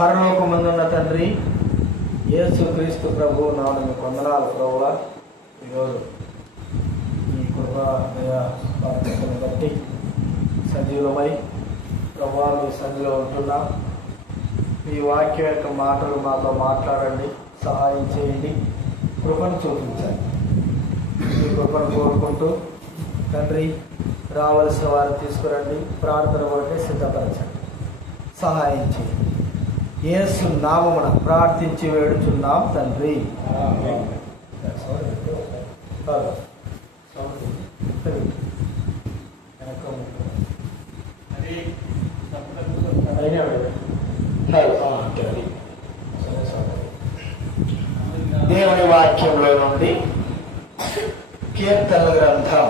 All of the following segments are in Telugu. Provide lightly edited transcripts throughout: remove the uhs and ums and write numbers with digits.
పరలోకమందున్న తండ్రి యేసు క్రీస్తు ప్రభు నామమున వందనాలు ప్రభువా. ఈరోజు ఈ కృపా దయ బాధ్యతను బట్టి సజీవమై ప్రభువా మీ సన్నిధిలో ఉంటున్నాం. మీ వాక్యం యొక్క మాటలు మాతో మాట్లాడండి, సహాయం చేయండి, కృపను చూపించండి. మీ కృపను కోరుకుంటూ తండ్రి రావలసిన వారిని తీసుకురండి, ప్రార్థన కొరకే సిద్ధపరచండి, సహాయం చేయండి. యేసు నామమున ప్రార్థించి వేడుచున్నాం తండ్రి. దేవుని వాక్యంలో నుండి కీర్తనల గ్రంథం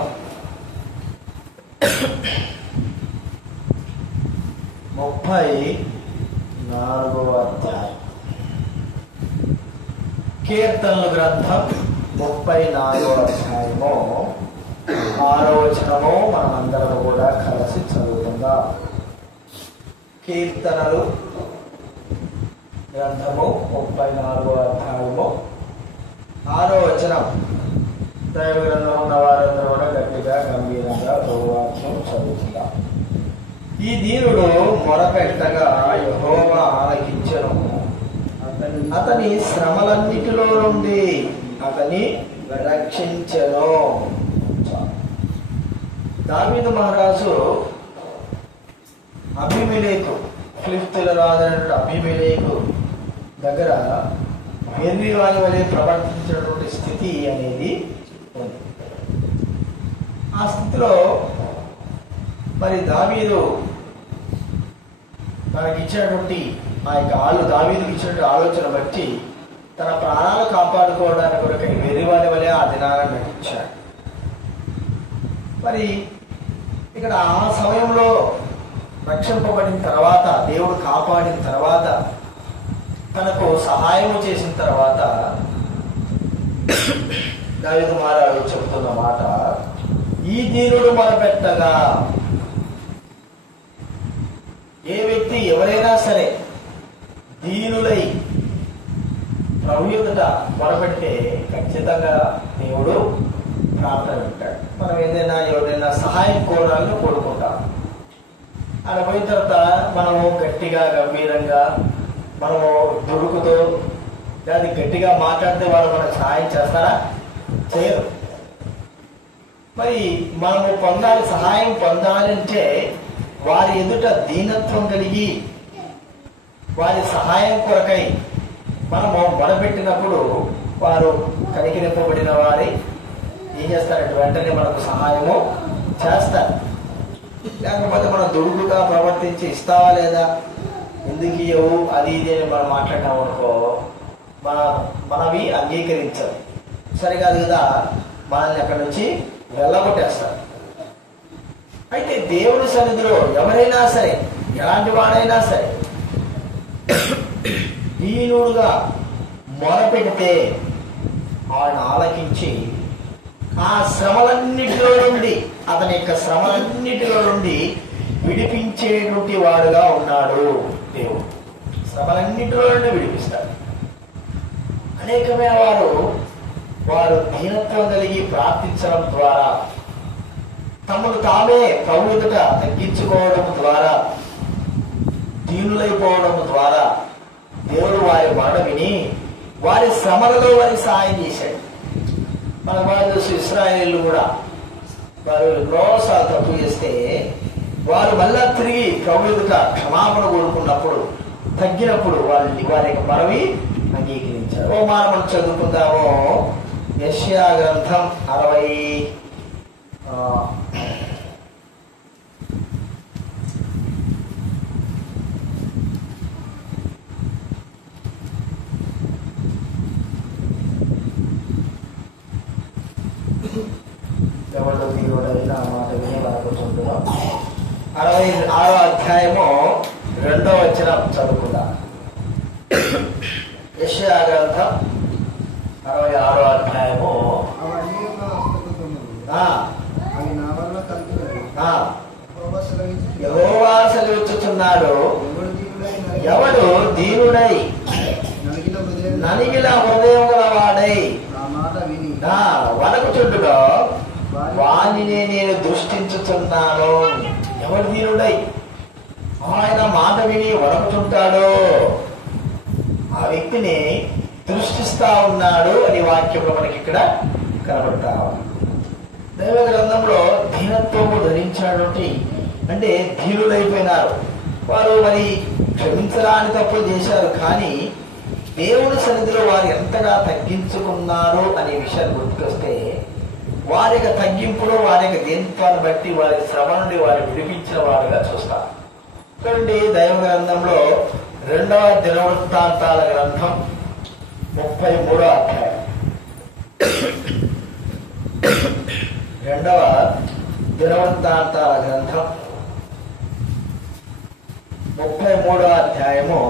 34వ అధ్యాయం. కీర్తనల గ్రంథం 34వ అధ్యాయము 6వ వచనము మనమందరం కూడా కలిసి చదువుకుందాం. కీర్తనలు గ్రంథము 34వ అధ్యాయము 6వ వచనం. దైవ గ్రంథం ఉన్న వారందరూ కూడా గట్టిగా గంభీరంగా ప్రభువాక్యం చదువుతుందాం. ఈ దీనుడు మొరపెట్టగా యెహోవా ఆలకించెను, అతని శ్రమలన్నిటిలో నుండి అతని రక్షించెను. దావీదు మహారాజు అబీమెలెకు, ఫిలిష్తీయుల రాజైనటువంటి అబీమెలెకు దగ్గర వెర్రివాని వలె ప్రవర్తించినటువంటి స్థితి అనేది ఉంది. ఆ స్థితిలో మరి దావీదు తనకి ఇచ్చినటువంటి ఆ యొక్క దావీదుకి ఇచ్చినటువంటి ఆలోచన బట్టి తన ప్రాణాలు కాపాడుకోవడానికి కొరకు వెర్రివాని వలె ఆ దినాలను నటించాడు. మరి ఇక్కడ ఆ సమయంలో రక్షింపబడిన తర్వాత, దేవుడు కాపాడిన తర్వాత, తనకు సహాయం చేసిన తర్వాత దావీదు మహారాజు చెబుతున్న మాట, ఈ దీనుడు మొరపెట్టగా. ఏ వ్యక్తి ఎవరైనా సరే దీనులై ప్రభు ఎదుట మొరపెట్టే ఖచ్చితంగా దేవుడు ప్రార్థన వింటాడు. మనం ఎవరైనా సహాయం కోరాలని కోరుకుంటాం. అలా పోయిన తర్వాత మనము గట్టిగా గంభీరంగా మనము దుడుకుతో దాన్ని గట్టిగా మాట్లాడితే వాళ్ళు మనకు సహాయం చేస్తారా? చేయరు. మరి మనము సహాయం పొందాలంటే వారి ఎదుట దీనత్వం కలిగి వారి సహాయం కొరకై మనము మొదలుపెట్టినప్పుడు వారు కనికరింపబడిన వారి ఏం చేస్తారంటే వెంటనే మనకు సహాయము చేస్తారు. లేకపోతే మనం దుడుకుగా ప్రవర్తించి ఇస్తావా లేదా, ఎందుకు ఇవ్వవు, అది ఇది అని మనం మాట్లాడినాం అనుకో, మనవి అంగీకరించరు. సరికాదు కదా, మనల్ని అక్కడి నుంచి వెళ్ళగొట్టేస్తారు. అయితే దేవుని సన్నిధిలో ఎవరైనా సరే, ఎలాంటి వాడైనా సరే దీనుడుగా మొరపెడితే ఆయన ఆలకించి ఆ శ్రమలన్నిటిలో నుండి, అతని యొక్క శ్రమలన్నిటిలో నుండి విడిపించేటువంటి వాడుగా ఉన్నాడు దేవుడు. శ్రమలన్నిటిలో నుండి విడిపిస్తాడు. అనేకమైన వారు దీనత్వం కలిగి ప్రార్థించడం ద్వారా, తమను తామే ప్రభు ఎదుట తగ్గించుకోవడం ద్వారా, దీనులైపోవడం ద్వారా దేవుడు వారి మాట విని వారి శ్రమలలో వారికి సహాయం చేశాడు. మన వాళ్ళు ఇశ్రాయేలు కూడా వారు ఎన్నోసార్లు తప్పు చేస్తే వారు మళ్ళా తిరిగి ప్రభు ఎదుట క్షమాపణ కోరుకున్నప్పుడు, తగ్గినప్పుడు వారి యొక్క మనవి అంగీకరించారు. ఓ మనం చదువుకుందాము. యెషయా గ్రంథం 60 ఎవరిలో తీరుడైనా మాట విని అనుకుంటున్నాం. 66వ అధ్యాయము 2వ వచనం చదువుకుందాం. యెషయా గ్రంథం 66వ అధ్యాయము యెహోవా సెలవిచ్చుచున్నాడు, ఎవడు దీనుడై నలిగిన హృదయం గల వాడై వణకుచుండుగా వాణిని నేను దృష్టించుతున్నాను. ఎవడు దీనుడై ఆయన మాట విని వణకుచుంటాడో ఆ వ్యక్తిని దృష్టిస్తా ఉన్నాడు అని వాక్యంలో మనకి ఇక్కడ కనబడతా. దైవ గ్రంథంలో దీనత్వము ధరించినటువంటి అంటే దీనులైపోయినారు వారు. మరి క్షమించరాని తప్పులు చేశారు, కానీ దేవుని సన్నిధిలో వారు ఎంతగా తగ్గించుకున్నారు అనే విషయాన్ని గుర్తుకొస్తే వారి యొక్క తగ్గింపులో వారి యొక్క దీనత్వాన్ని బట్టి వారి శ్రమ నుండి వారు విడిపించిన వారుగా చూస్తారు. చూడండి దైవ గ్రంథంలో 2వ దినవృత్తాంతాల గ్రంథం 33వ అధ్యాయం. 2వ దినవృత్తాంతాల గ్రంథం 33వ అధ్యాయము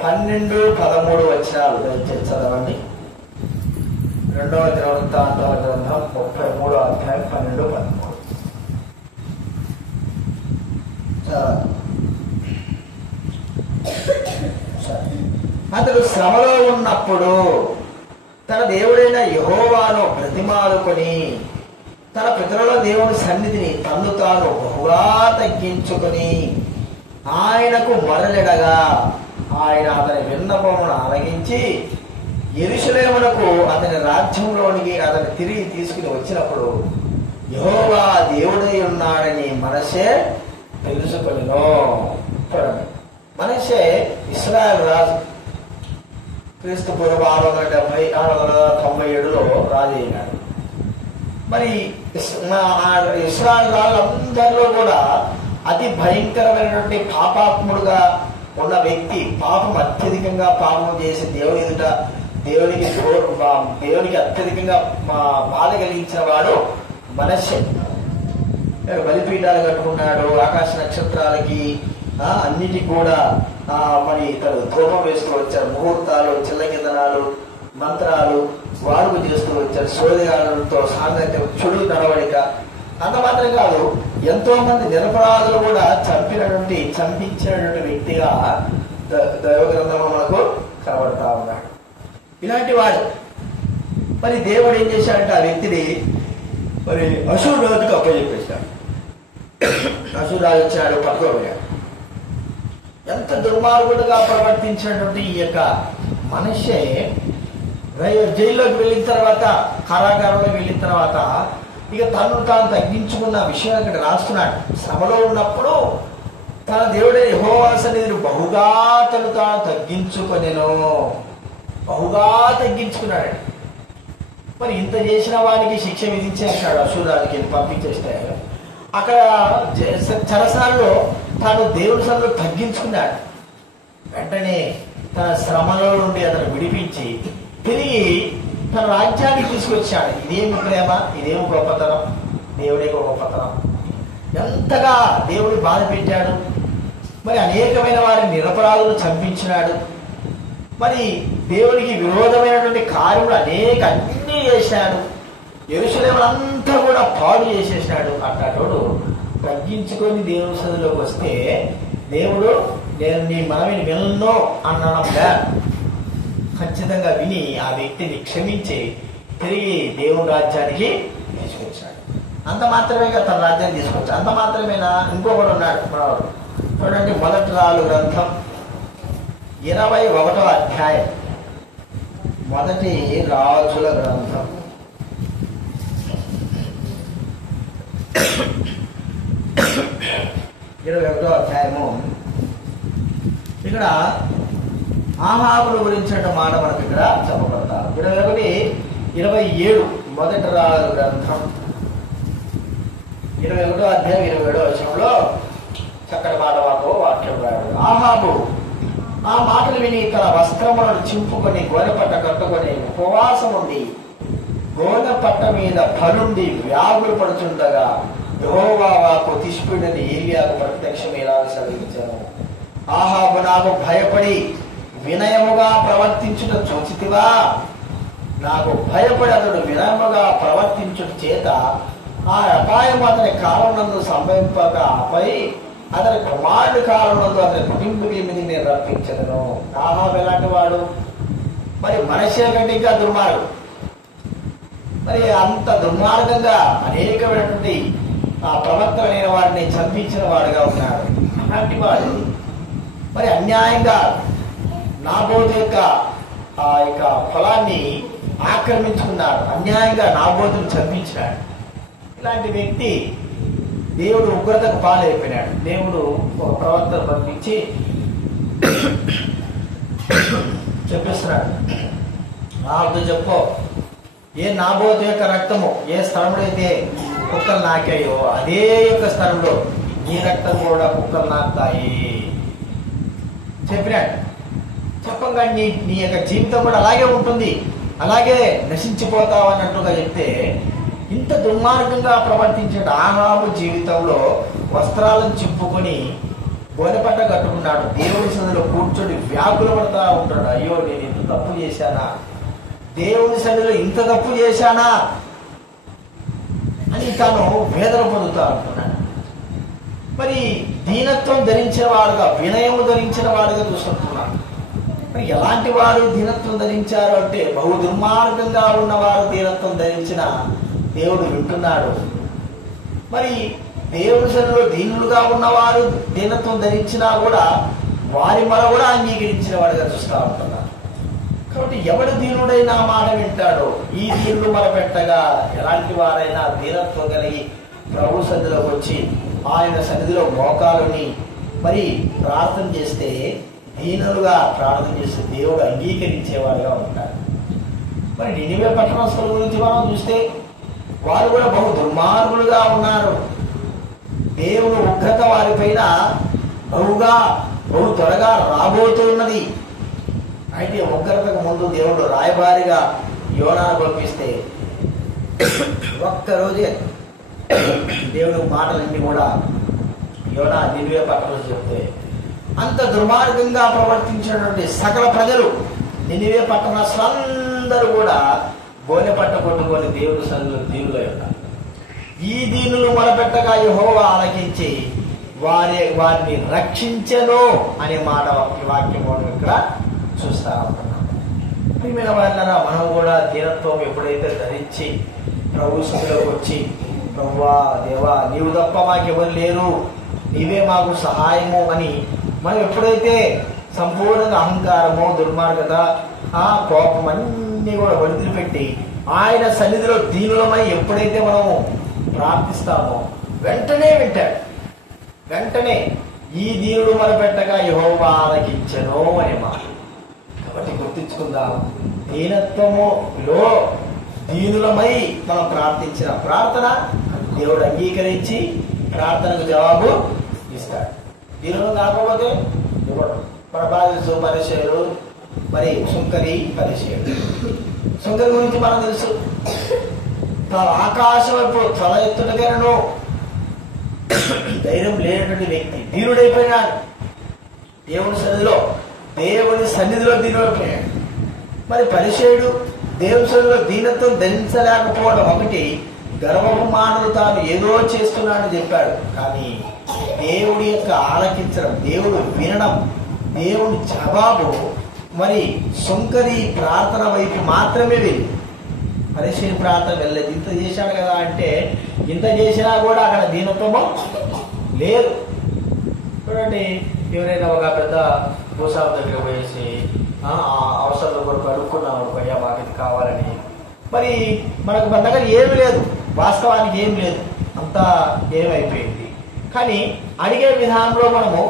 12, 13 వచనాలు దయచేసి చదవండి. 2వ దినవృత్తాంతాల గ్రంథం 33వ అధ్యాయం 12, 13. అతడు శ్రమలో ఉన్నప్పుడు తన దేవుడైన యెహోవాను బ్రతిమాలుకొని తన పితరుల దేవుని సన్నిధిని తన్ను తాను బహుగా తగ్గించుకొని ఆయనకు మొరలెడగా ఆయన అతని విన్నపమును ఆలకించి యెరూషలేమునకు అతని రాజ్యంలోనికి అతని తిరిగి తీసుకుని వచ్చినప్పుడు యెహోవా దేవుడై ఉన్నాడని మనషే తెలుసుకొనెను. మనషే ఇశ్రాయేలు రాజు. క్రీస్తు పూర్వం 670, 697లో రాజు అయినాడు. మరి ఇశ్రాయేలు రాజులందరిలో కూడా అతి భయంకరమైనటువంటి పాపాత్ముడుగా ఉన్న వ్యక్తి, పాపం అత్యధికంగా పాపం చేసి దేవునికి అత్యధికంగా బాధ కలిగించిన వాడు మనషే. బలిపీఠాలు కట్టుకున్నాడు, ఆకాశ నక్షత్రాలకి అన్నిటి కూడా మరి తను ధూపం వేస్తూ వచ్చారు. ముహూర్తాలు, చిల్లకిందనాలు, మంత్రాలు వాడుకు చేస్తూ వచ్చారు. సోదగాలతో సాంగత్యం, చెడు నడవడిక. అంత మాత్రం కాదు, ఎంతో మంది నిరపరాధులు కూడా చంపించినటువంటి వ్యక్తిగా దైవ గ్రంథంలో మనకు కనబడతా ఉన్నాడు. ఇలాంటి వాడు మరి దేవుడు ఏం చేశాడంటే ఆ వ్యక్తిని మరి అశూరు రాజుకు అప్పచెప్పేశాడు. అశూరు రాజు వచ్చాడు, పట్టుకోబోయాడు. ఎంత దుర్మార్గుడుగా ప్రవర్తించినటువంటి ఈ యొక్క మనిషే జైల్లోకి వెళ్ళిన తర్వాత, కారాగారంలోకి వెళ్ళిన తర్వాత ఇక తను తాను తగ్గించుకున్న విషయం ఇక్కడ రాస్తున్నాడు. శ్రమలో ఉన్నప్పుడు తన దేవుడైన యెహోవా సన్నిధిని బహుగా తను తాను తగ్గించుకొనెను. బహుగా తగ్గించుకున్నాడు. మరి ఇంత చేసిన వాడికి శిక్ష విధించేసాడు. అశూరు రాజుకి పంపించేస్తే అక్కడ చెరసాలలో తాను దేవుని సన్నిధిలో తగ్గించుకున్నాడు. వెంటనే తన శ్రమలో నుండి అతను విడిపించి తిరిగి తన రాజ్యానికి తీసుకొచ్చాడు. ఇదేమి ప్రేమ, ఇదేమి గొప్పతనం, దేవుడే గొప్పతనం. ఎంతగా దేవుడు బాధ పెట్టాడు. మరి అనేకమైన వారిని నిరపరాధులు చంపించినాడు. మరి దేవునికి విరోధమైనటువంటి కార్యములు అన్నీ చేశాడు. యెరూషలేము అంతా కూడా పాడు చేసేసాడు. అట్లాంటోడు తగ్గించుకొని దేవుని సన్నిధిలోకి వస్తే దేవుడు నేను నీ మనవిని వినను అన్నడంగా ఖచ్చితంగా విని ఆ వ్యక్తిని క్షమించి తిరిగి దేవుని రాజ్యానికి తీసుకొచ్చాడు. అంత మాత్రమే తన రాజ్యాన్ని తీసుకొచ్చాడు. అంత మాత్రమేనా, ఇంకొకడు ఉన్నాడు మనవాడు. చూడండి, 1 రాజుల గ్రంథం 21వ అధ్యాయం. 1 రాజుల గ్రంథం 21వ అధ్యాయము. ఇక్కడ ఆహాబుల గురించిన మాట మనకు ఇక్కడ చెప్పబడతారు. 21:27 1 రాజుల గ్రంథం 21వ అధ్యాయం 27వ వచనంలో చక్కటి మాట మాకు వాక్యం రాడు. ఆహాబు ఆ మాటలు విని తన వస్త్రములను చింపుకొని గోనెపట్ట కట్టుకొని ఉపవాసం ఉండి గోనెపట్ట మీద పనుండి వ్యాగులు పడుతుండగా యెహోవా వాక్కు తిష్పిడని ఏలియాకు ప్రత్యక్షమేలా సెలవించాను. ఆహాబు నాకు భయపడి వినయముగా ప్రవర్తించుట చూచితివా? నాకు భయపడి అతడు వినయముగా ప్రవర్తించుట చేత ఆ అపాయం అతని కాలం నందు సంభవింపక ఆపై అతని కుమారుడి కాలంలో అతని కుటుంబం మీద నేను రప్పించదను. ఆహాబు ఎలాంటి వాడు? మరి మనషే కంటే ఇంకా దుర్మార్గుడు. మరి అంత దుర్మార్గంగా అనేకమైనటువంటి ఆ ప్రవక్తలైన వారిని చంపించిన వాడుగా ఉన్నాడు. అలాంటి వాడు మరి అన్యాయంగా నాబోతు యొక్క ఆ యొక్క పొలాన్ని ఆక్రమించుకున్నాడు. అన్యాయంగా నాబోతును చంపించాడు. ఇలాంటి వ్యక్తి దేవుడు ఉగ్రతకు పాలైపోయినాడు. దేవుడు ఒక ప్రవక్తను పంపించి చెప్పిస్తున్నాడు, నాతో చెప్పు, ఏ నాబోతు యొక్క రక్తము ఏ స్థలంలో అయితే కుక్కలు నాకాయో అదే యొక్క స్థలంలో నీ రక్తం కూడా కుక్కలు నాకుతాయి చెప్పినాడు. చెప్పంగా నీ యొక్క జీవితం కూడా అలాగే ఉంటుంది, అలాగే నశించిపోతావు అన్నట్టుగా చెప్తే, ఇంత దుర్మార్గంగా ప్రవర్తించే ఆహాబు జీవితంలో వస్త్రాలను చింపుకొని బోనపట్ట కట్టుకున్నాడు. దేవుడి సన్నిధిలో కూర్చొని వ్యాకులు పడతా ఉంటాడు. అయ్యో నేను ఇంత తప్పు చేశానా, దేవుని సన్నిధిలో ఇంత తప్పు చేశానా అని తాను వేదన పొందుతా అంటున్నాడు. మరి దీనత్వం ధరించిన వాడుగా, వినయము ధరించిన వాడుగా చూస్తుంటున్నాడు. మరి ఎలాంటి వారు దీనత్వం ధరించారు అంటే, బహు దుర్మార్గంగా ఉన్నవారు దీనత్వం ధరించిన దేవుడు వింటున్నాడు. మరి దేవుని సన్నిధిలో దీనులుగా ఉన్నవారు దీనత్వం ధరించినా కూడా వారి మన కూడా అంగీకరించిన వాడిగా చూస్తూ ఉంటున్నారు. కాబట్టి ఎవడు దీనుడైనా మాట వింటాడో, ఈ దీనులు మొరపెట్టగా ఎలాంటి వారైనా దీనత్వం కలిగి ప్రభు సన్నిధిలోకి వచ్చి ఆయన సన్నిధిలో మోకాలుని మరి ప్రార్థన చేస్తే, దీనులుగా ప్రార్థన చేస్తే దేవుడు అంగీకరించేవాడుగా ఉంటాడు. మరి నినివే పట్టణస్థుల గురించి మనం చూస్తే వారు కూడా బహు దుర్మార్గులుగా ఉన్నారు. దేవుని ఉగ్రత వారిపైన బహు త్వరగా రాబోతున్నది. అయితే ఉగ్రతకు ముందు దేవుడు రాయబారిగా యోనాను పంపిస్తే ఒక్కరోజే దేవుడు మాటలన్నీ కూడా యోనా నినివే పట్టణం చెప్తే, అంత దుర్మార్గంగా ప్రవర్తించినటువంటి సకల ప్రజలు నినివే పట్టణస్థులందరూ కూడా బోనె పట్ట కొట్టుకొని దేవుడి సన్నిధిలో దీనులై ఉన్నారు. ఈ దీనులు మొరపెట్టగా యెహోవా ఆలకించి వారిని రక్షించెను అనే మాట వాక్యం ఇక్కడ చూస్తా ఉంటున్నాం. ప్రియమైన వాళ్ళరా, మనం కూడా దీనత్వం ఎప్పుడైతే ధరించి ప్రభు సన్నిధిలోకి వచ్చి, ప్రభువా దేవా నీవు తప్ప మాకెవరు లేరు, నీవే మాకు సహాయము అని మనం ఎప్పుడైతే సంపూర్ణంగా అహంకారము, దుర్మార్గత, ఆ కోపం అన్నీ కూడా వదిలిపెట్టి ఆయన సన్నిధిలో దీనులమై ఎప్పుడైతే మనము ప్రార్థిస్తామో వెంటనే వింటాడు. వెంటనే ఈ దీనుడు మొరపెట్టగా యెహోవా ఆలకించెను అనే మాట. కాబట్టి గుర్తించుకుందాం, దీనత్వములో దీనులమై మనం ప్రార్థించిన ప్రార్థన దేవుడు అంగీకరించి ప్రార్థనకు జవాబు ఇస్తాడు. దీనులు కాకపోతే ఇవ్వడం. మన బాధిస్తూ పరిచయులు, మరి సుంకరి పరిచయుడు. సుంకరి గురించి మనం తెలుసు, ఆకాశం వైపు తల ఎత్తుటగాను ధైర్యం లేనటువంటి వ్యక్తి దీనుడైపోయినాడు. దేవుని సన్నిధిలో దీనుడైపోయాడు. మరి పరిచయుడు దేవుని సన్నిధిలో దీనత్వం ధరించలేకపోవడం ఒకటి, గర్వపు మాటలు తాను ఏదో చేస్తున్నాడని చెప్పాడు. కానీ దేవుడి యొక్క ఆలకించడం, దేవుడు వినడం, దేవుని జవాబు మరి సుంకరి ప్రార్థన వైపు మాత్రమే వెళ్ళి, పరిశీలి ప్రార్థన వెళ్ళలేదు. ఇంత చేశాడు కదా అంటే, ఇంత చేసినా కూడా అక్కడ దీనత్వము లేదు. చూడండి, ఎవరైనా ఒక పెద్ద భూసాల దగ్గర పోయేసి అవసరం కొరకు అడుక్కున్నాము, అయ్యా మాకు ఇది కావాలని, మరి మనకు మన దగ్గర ఏమి లేదు, వాస్తవానికి ఏం లేదు, అంతా ఏమైపోయింది. కానీ అడిగే విధానంలో మనము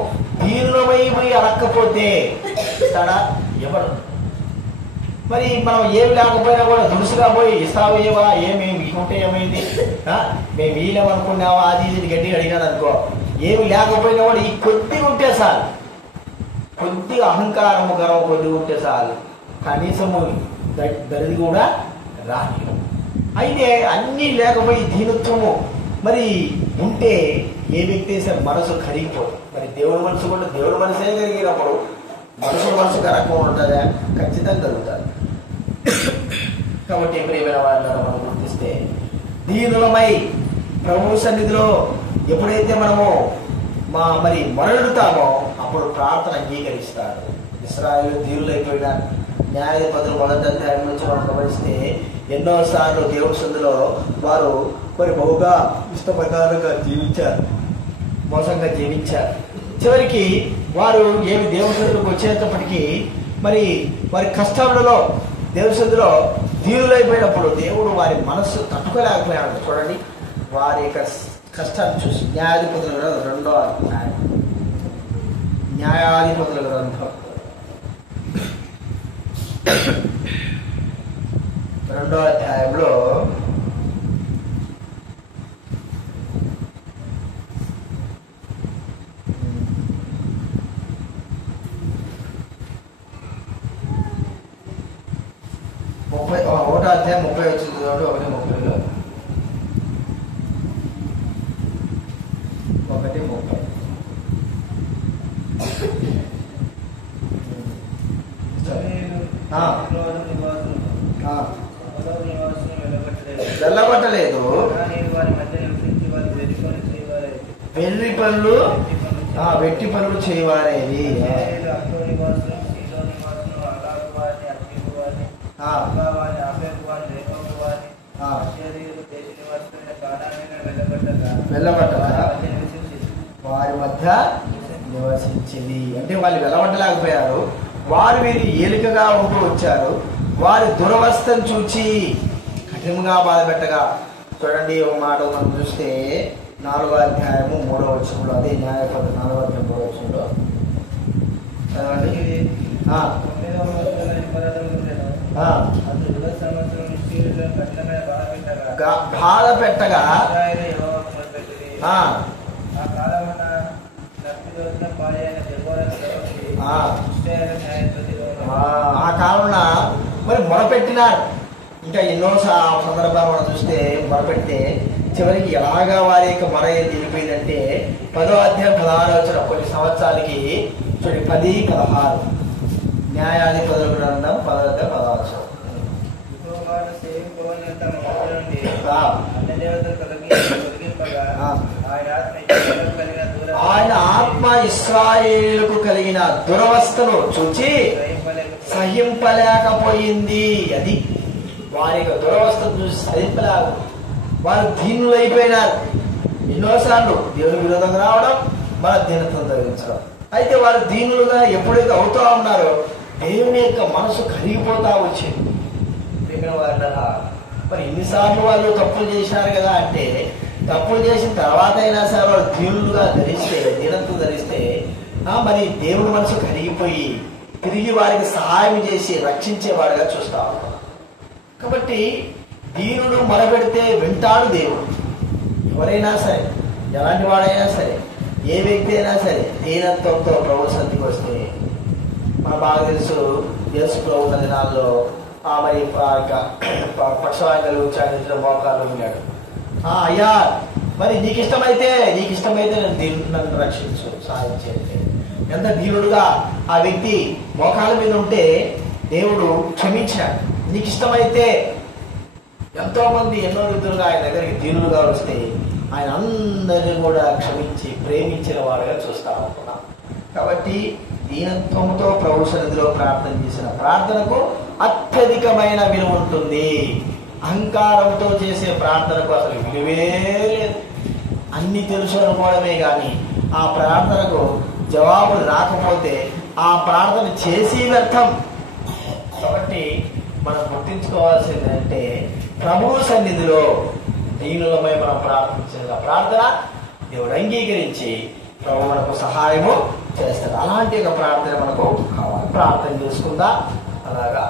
దీనులమై అడక్కపోతే ఇస్తాడా? ఎవరు? మరి మనం ఏమి లేకపోయినా కూడా దురుసుగా పోయి ఇస్తావేవా, ఏమేమి ఉంటే ఏమైంది, మేము వీలేమనుకున్నావా, అది ఇది గట్టిగా అడిగాను అనుకో, ఏమి లేకపోయినా కూడా ఈ కొద్దిగా ఉంటే చాలు, కొద్దిగా అహంకారము గర్వం కొద్దిగా ఉంటే చాలు, కనీసము దరిది కూడా రాని. అయితే అన్నీ లేకపోయి దీనత్వము మరి ఉంటే ఏ వ్యక్తి మనసు కరిగిపోదు. మరి దేవుడి మనసు కూడా దేవుడి మనసే కరిగినప్పుడు మనసు కరగకుండా ఉంటుందా? ఖచ్చితంగా కలుగుతుంది. కాబట్టి ప్రియమైన వాళ్ళని మనం గుర్తిస్తే, దీనులమై ప్రభు సన్నిధిలో ఎప్పుడైతే మనము మరి మొరడుతామో అప్పుడు ప్రార్థన అంగీకరిస్తాడు. ఇశ్రాయేలు దీనులైపోయిన న్యాయాధిపతులు మొదటి అధ్యాయం నుంచి మనం గమనిస్తే ఎన్నోసార్లు దేవుడి సందులో వారు మరి బహుగా ఇష్టప్రకారంగా జీవించారు, మోసంగా జీవించారు. చివరికి వారు ఏమి దేవుడి సందులోకి వచ్చేటప్పటికీ మరి వారి కష్టాలలో దేవుడి సందులో దీనులైపోయినప్పుడు దేవుడు వారి మనస్సు తట్టుకోలేకపోయాడు. చూడండి వారి యొక్క కష్టాన్ని చూసి న్యాయాధిపతుల గ్రంథం 2వ అధ్యాయం, న్యాయాధిపతుల గ్రంథం 2వ అధ్యాయంలో 1వ అధ్యాయం 30 వచ్చింది. 1:30 వెళ్ళగొట్టలేదు. వెర్రి పనులు వెట్టి పనులు చేయవారేది. వెళ్ళబట్టగా వారి మధ్య నివసించింది. అంటే వాళ్ళు వెళ్ళబట్టలేకపోయారు. వారు వీరి ఏలికగా ఉంటూ వచ్చారు. వారి దురవస్థను చూచి కఠినంగా బాధపెట్టగా. చూడండి ఒక మాట మనం చూస్తే 4వ అధ్యాయము 3వ వచనంలో, అదే న్యాయపత్ర 4వ అధ్యాయం 3వ వచనంలో బాధ పెట్టగా ఆ కాలంలో మరి మొరపెట్టినారు. ఇంకా ఎన్నో సందర్భాలు మనం చూస్తే మొరపెడితే చివరికి ఎలాగా వారి యొక్క మొర వెళ్ళిపోయిందంటే 10వ అధ్యాయం 16వ వచనం, కొన్ని సంవత్సరాలకి చూడండి 10-16 న్యాయాధిపతుల గ్రంథం 10వ అధ్యాయం 16వ వచనం. ఆయన ఆత్మ ఇశ్రాయేలుకు కలిగిన దురవస్థను చూచి సహింపలేకపోయింది. అది వారి యొక్క దురవస్థను చూసి సహింపలేక వారు దీనులు అయిపోయినారు. ఎన్నోసార్లు దేవుని విరోధంగా రావడం, మన దీనత్వం ధరించడం. అయితే వారు దీనులుగా ఎప్పుడైతే అవుతా ఉన్నారో దేవుని యొక్క మనసు కరిగిపోతా వచ్చింది. మరి ఇన్నిసార్లు వాళ్ళు తప్పులు చేశారు కదా అంటే, తప్పులు చేసిన తర్వాత అయినా సరే వాళ్ళు దీనులుగా ధరిస్తే, దీనత్వం ధరిస్తే మరి దేవుని మనసు కరిగిపోయి తిరిగి వారికి సహాయం చేసి రక్షించేవాడుగా చూస్తా ఉంటాం. కాబట్టి దీనుడు మొరపెడితే వింటాడు దేవుడు. ఎవరైనా సరే, ఎలాంటి వాడైనా సరే, ఏ వ్యక్తి అయినా సరే దీనత్వంతో ప్రభు సన్నిధికి వస్తే, మన బాగా తెలుసు యేసు ప్రభు దినాల్లో మరి పక్షవాయులు ఉచ్చారించడం మోకాల్లో ఉన్నాడు. అయ్యా మరి నీకు ఇష్టమైతే నన్ను రక్షించు, సహాయం చేయండి. ఎంత దీనుడుగా ఆ వ్యక్తి మోకాల మీద ఉంటే దేవుడు క్షమించాడు. నీకు ఇష్టమైతే. ఎంతో మంది ఎన్నో విధులుగా ఆయన దగ్గరికి దీనులుగా వస్తే ఆయన అందరినీ కూడా క్షమించి ప్రేమించిన వాడుగా చూస్తా ఉంటున్నాం. కాబట్టి దీనత్వంతో ప్రభు సన్నిధిలో ప్రార్థన చేసిన ప్రార్థనకు అత్యధికమైన విలువ ఉంటుంది. అహంకారంతో చేసే ప్రార్థనకు అసలు విలువే లేదు. అన్ని తెలుసు అనుకోవడమే కానీ ఆ ప్రార్థనకు జవాబులు రాకపోతే ఆ ప్రార్థన చేసి వ్యర్థం. కాబట్టి మనం గుర్తించుకోవాల్సింది అంటే ప్రభు సన్నిధిలో దీనులమై మనం ప్రార్థించిన ప్రార్థన దేవుడు అంగీకరించి ప్రభు మనకు సహాయము చేస్తాడు. అలాంటి ఒక ప్రార్థన మనకు కావాలి. ప్రార్థన చేసుకుందా అలాగా